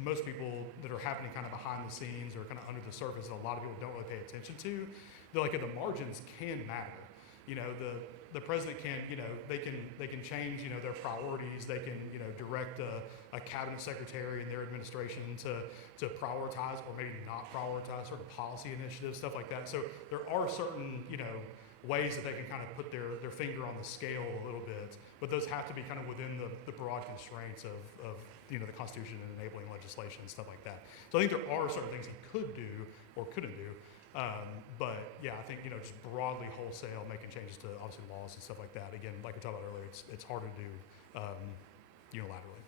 most people that are happening kind of behind the scenes or kind of under the surface that a lot of people don't really pay attention to, that like at the margins can matter. The president can, they can change, their priorities. They can, direct a cabinet secretary and their administration to prioritize or maybe not prioritize certain policy initiatives, stuff like that. So there are certain, ways that they can kind of put their finger on the scale a little bit, but those have to be kind of within the broad constraints of the Constitution and enabling legislation and stuff like that. So I think there are certain things he could do or couldn't do. But yeah, I think, just broadly wholesale making changes to obviously laws and stuff like that. Again, like we talked about earlier, it's harder to do unilaterally.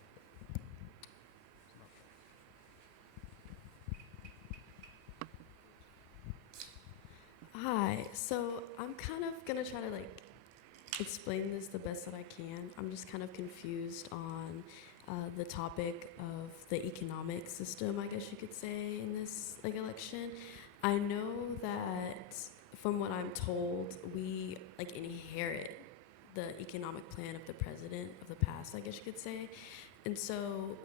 Hi, so I'm kind of gonna try to explain this the best that I can. I'm just kind of confused on the topic of the economic system, I guess you could say, in this election. I know that from what I'm told, we inherit the economic plan of the president of the past, I guess you could say. And so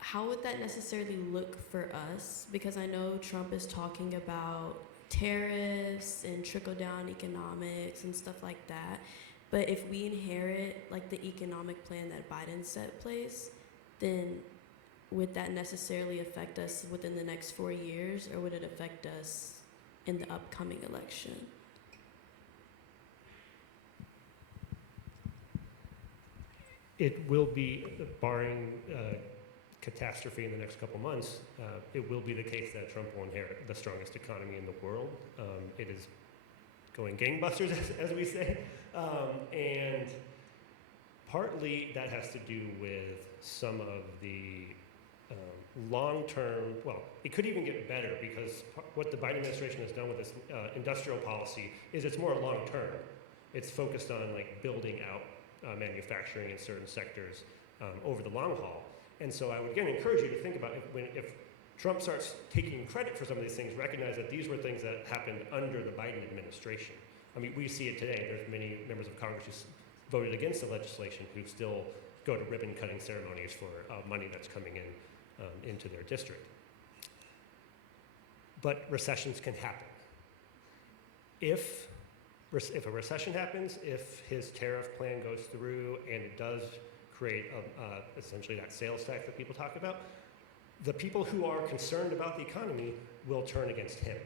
how would that necessarily look for us? Because I know Trump is talking about tariffs and trickle-down economics and stuff like that. But if we inherit the economic plan that Biden set in place, then would that necessarily affect us within the next 4 years, or would it affect us in the upcoming election? It will be, barring catastrophe in the next couple months, it will be the case that Trump will inherit the strongest economy in the world. It is going gangbusters, as we say. And partly that has to do with some of the long-term, well, it could even get better, because what the Biden administration has done with this industrial policy is it's more long-term. It's focused on building out manufacturing in certain sectors over the long haul. And so I would again encourage you to think about if Trump starts taking credit for some of these things, recognize that these were things that happened under the Biden administration. I mean, we see it today. There's many members of Congress who voted against the legislation who still go to ribbon-cutting ceremonies for money that's coming in into their district. But recessions can happen. If a recession happens, if his tariff plan goes through and it does create essentially that sales tax that people talk about, the people who are concerned about the economy will turn against him.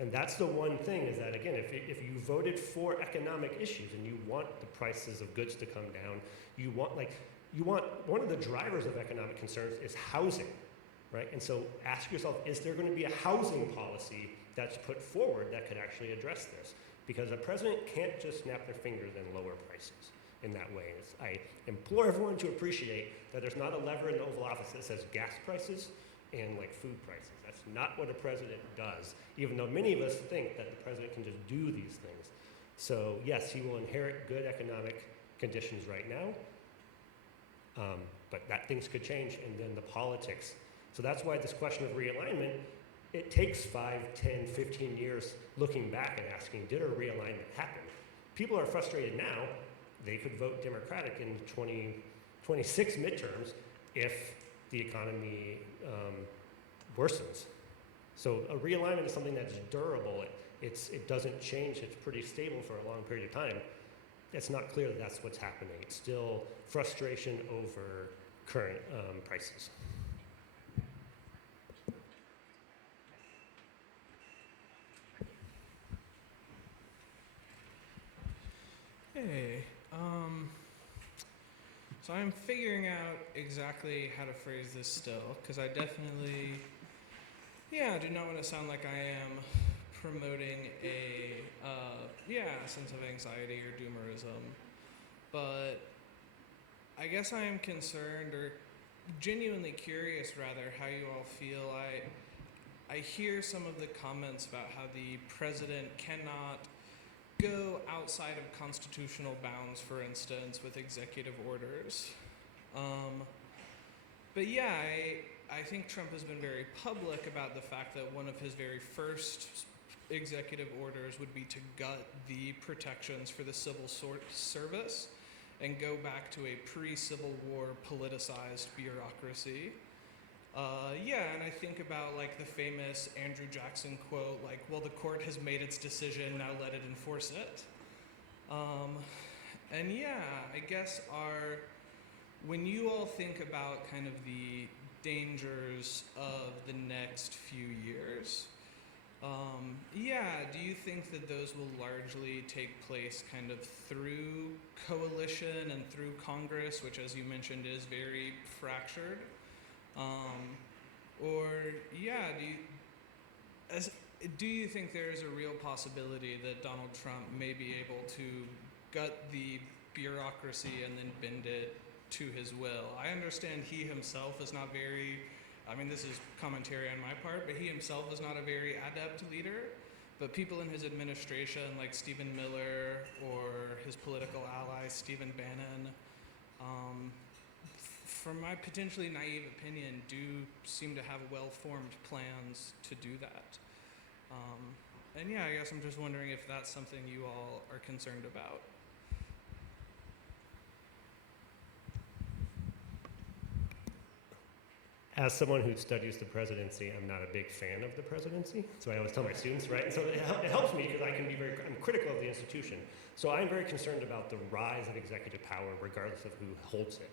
And that's the one thing, is that, again, if you voted for economic issues and you want the prices of goods to come down, you want one of the drivers of economic concerns is housing, right? And so ask yourself, is there going to be a housing policy that's put forward that could actually address this? Because a president can't just snap their fingers and lower prices in that way. I implore everyone to appreciate that there's not a lever in the Oval Office that says gas prices and food prices. That's not what a president does, even though many of us think that the president can just do these things. So yes, he will inherit good economic conditions right now, but things could change, and then the politics. So that's why this question of realignment it takes 5, 10, 15 years looking back and asking, did a realignment happen? People are frustrated now. They could vote Democratic in 2026 midterms if the economy worsens. So a realignment is something that's durable. It doesn't change. It's pretty stable for a long period of time. It's not clear that that's what's happening. It's still frustration over current prices. Hey, so I'm figuring out exactly how to phrase this still, because I definitely, do not want to sound like I am promoting a, sense of anxiety or doomerism, but I guess I am concerned, or genuinely curious rather, how you all feel. I hear some of the comments about how the president cannot go outside of constitutional bounds, for instance, with executive orders. But yeah, I think Trump has been very public about the fact that one of his very first executive orders would be to gut the protections for the civil service and go back to a pre-Civil War politicized bureaucracy. And I think about like the famous Andrew Jackson quote, like, well, the court has made its decision, now let it enforce it. I guess when you all think about kind of the dangers of the next few years, do you think that those will largely take place kind of through coalition and through Congress, which, as you mentioned, is very fractured? Do you think there is a real possibility that Donald Trump may be able to gut the bureaucracy and then bend it to his will? I understand he himself is not very, this is commentary on my part, but he himself is not a very adept leader. But people in his administration, like Stephen Miller or his political ally, Stephen Bannon, from my potentially naive opinion, do seem to have well-formed plans to do that. I guess I'm just wondering if that's something you all are concerned about. As someone who studies the presidency, I'm not a big fan of the presidency. So I always tell my students, right? So it helps me because I'm critical of the institution. So I'm very concerned about the rise of executive power regardless of who holds it.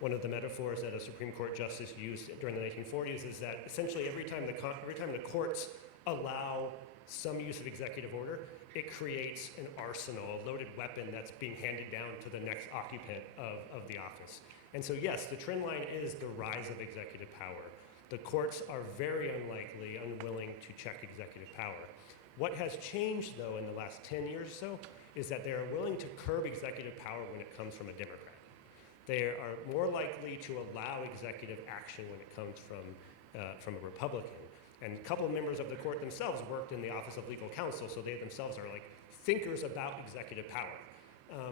One of the metaphors that a Supreme Court justice used during the 1940s is that essentially every time the courts allow some use of executive order, it creates an arsenal, a loaded weapon that's being handed down to the next occupant of the office. And so yes, the trend line is the rise of executive power. The courts are very unwilling to check executive power. What has changed though in the last 10 years or so is that they are willing to curb executive power when it comes from a Democrat. They are more likely to allow executive action when it comes from a Republican. And a couple of members of the court themselves worked in the Office of Legal Counsel, so they themselves are like thinkers about executive power.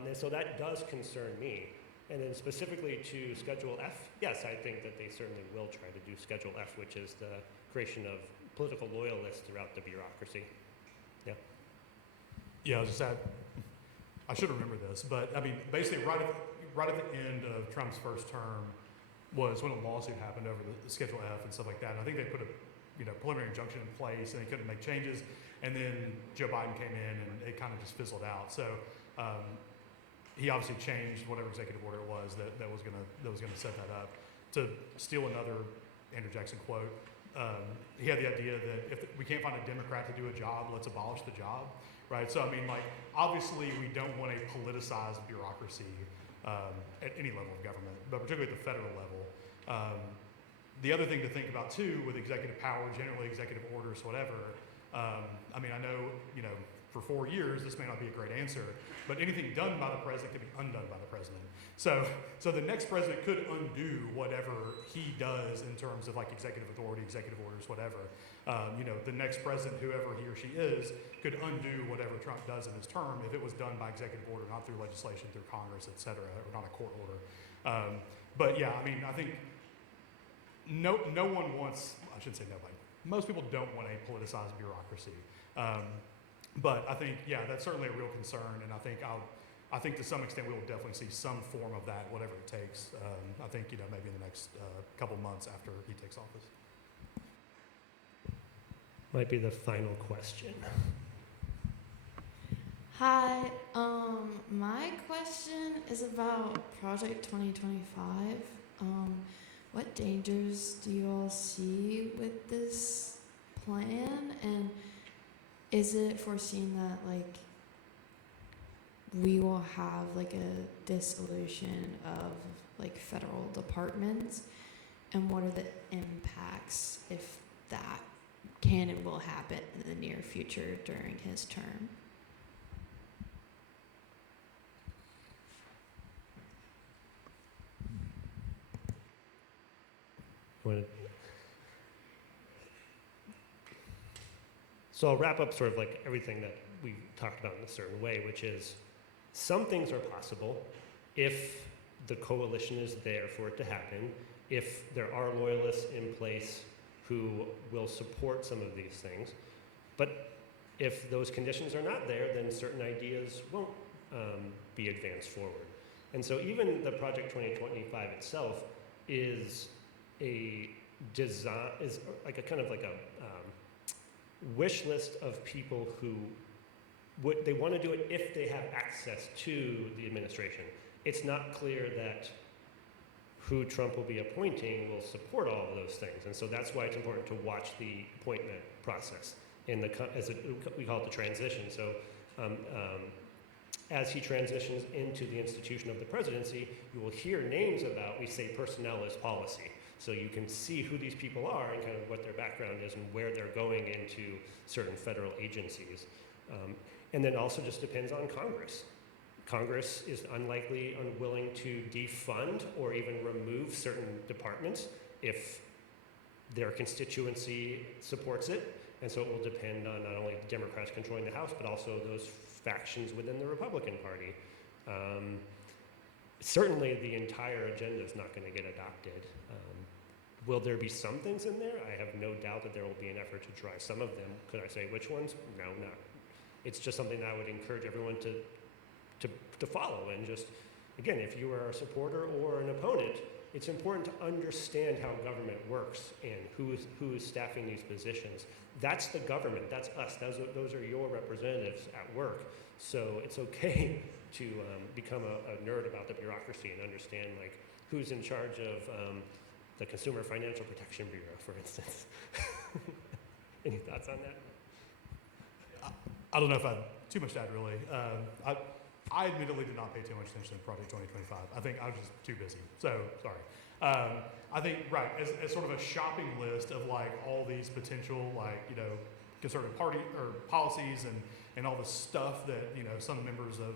And so that does concern me. And then specifically to Schedule F, yes, I think that they certainly will try to do Schedule F, which is the creation of political loyalists throughout the bureaucracy. Yeah. Yeah, I was just I should remember this, but basically right at the end of Trump's first term was when a lawsuit happened over the Schedule F and stuff like that. And I think they put a preliminary injunction in place and they couldn't make changes. And then Joe Biden came in and it kind of just fizzled out. So he obviously changed whatever executive order it was that was gonna set that up. To steal another Andrew Jackson quote, he had the idea that if we can't find a Democrat to do a job, let's abolish the job, right? So obviously we don't want a politicized bureaucracy at any level of government, but particularly at the federal level. The other thing to think about too with executive power, generally executive orders, whatever, I know, for 4 years, this may not be a great answer, but anything done by the president can be undone by the president. So the next president could undo whatever he does in terms of executive authority, executive orders, whatever. The next president, whoever he or she is, could undo whatever Trump does in his term if it was done by executive order, not through legislation, through Congress, et cetera, or not a court order. I think no one wants, I shouldn't say nobody, most people don't want a politicized bureaucracy. But I think, yeah, that's certainly a real concern, and I think to some extent we will definitely see some form of that, whatever it takes. I think, maybe in the next couple months after he takes office. Might be the final question. Hi, my question is about Project 2025. What dangers do you all see with this plan? And is it foreseen that, like, we will have, like, a dissolution of, like, federal departments? And what are the impacts if that can and will happen in the near future during his term? So I'll wrap up sort of like everything that we talked about in a certain way, which is some things are possible if the coalition is there for it to happen, if there are loyalists in place who will support some of these things. But if those conditions are not there, then certain ideas won't be advanced forward. And so even the Project 2025 itself is a design, is like a kind of like a wish list of people who they want to do it if they have access to the administration. It's not clear that who Trump will be appointing will support all of those things. And so that's why it's important to watch the appointment process in the, we call it the transition. So as he transitions into the institution of the presidency, you will hear names about, we say personnel is policy. So you can see who these people are and kind of what their background is and where they're going into certain federal agencies. And then also just depends on Congress. Congress is unwilling to defund or even remove certain departments if their constituency supports it. And so it will depend on not only the Democrats controlling the House, but also those factions within the Republican Party. Certainly the entire agenda is not going to get adopted. Will there be some things in there? I have no doubt that there will be an effort to try some of them. Could I say which ones? No, not. It's just something that I would encourage everyone to follow. And just, again, if you are a supporter or an opponent, it's important to understand how government works and who is staffing these positions. That's the government. That's us. Those are your representatives at work. So it's okay to become a nerd about the bureaucracy and understand like who's in charge of the Consumer Financial Protection Bureau, for instance. Any thoughts on that? I don't know if I have too much to add, really. I admittedly did not pay too much attention to Project 2025. I think I was just too busy, so sorry. I think, right, as sort of a shopping list of like all these potential conservative party or policies and all the stuff that, some members of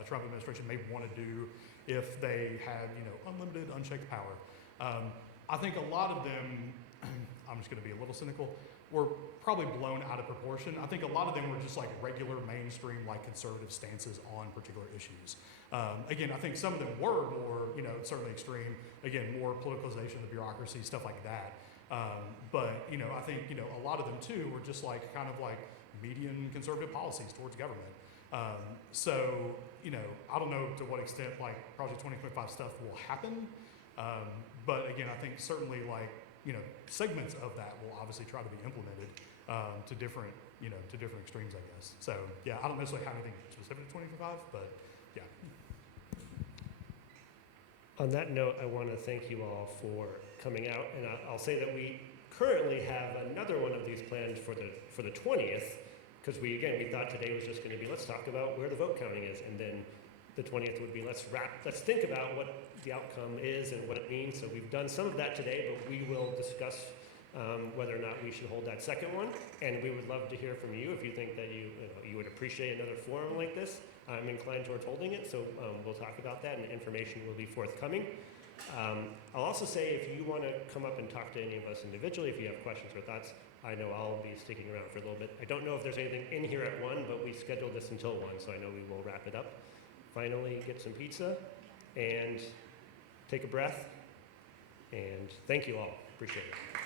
a Trump administration may want to do if they had, unlimited, unchecked power. I think a lot of them, I'm just going to be a little cynical, were probably blown out of proportion. I think a lot of them were just like regular mainstream, like conservative stances on particular issues. Again, I think some of them were more, certainly extreme. Again, more politicalization of the bureaucracy, stuff like that. But I think, a lot of them too were just like kind of like median conservative policies towards government. So, I don't know to what extent like Project 2025 stuff will happen. But again, I think certainly like, segments of that will obviously try to be implemented to different extremes, I guess. So yeah, I don't necessarily have anything specific to 2025, but yeah. On that note, I want to thank you all for coming out, and I'll say that we currently have another one of these planned for the 20th, because we thought today was just going to be let's talk about where the vote counting is, and then the 20th would be let's think about what the outcome is and what it means. So we've done some of that today, but we will discuss whether or not we should hold that second one. And we would love to hear from you if you think that you would appreciate another forum like this. I'm inclined towards holding it, so we'll talk about that, and information will be forthcoming. I'll also say if you want to come up and talk to any of us individually, if you have questions or thoughts, I know I'll be sticking around for a little bit. I don't know if there's anything in here at 1, but we scheduled this until 1, so I know we will wrap it up. Finally, get some pizza and take a breath. And thank you all. Appreciate it.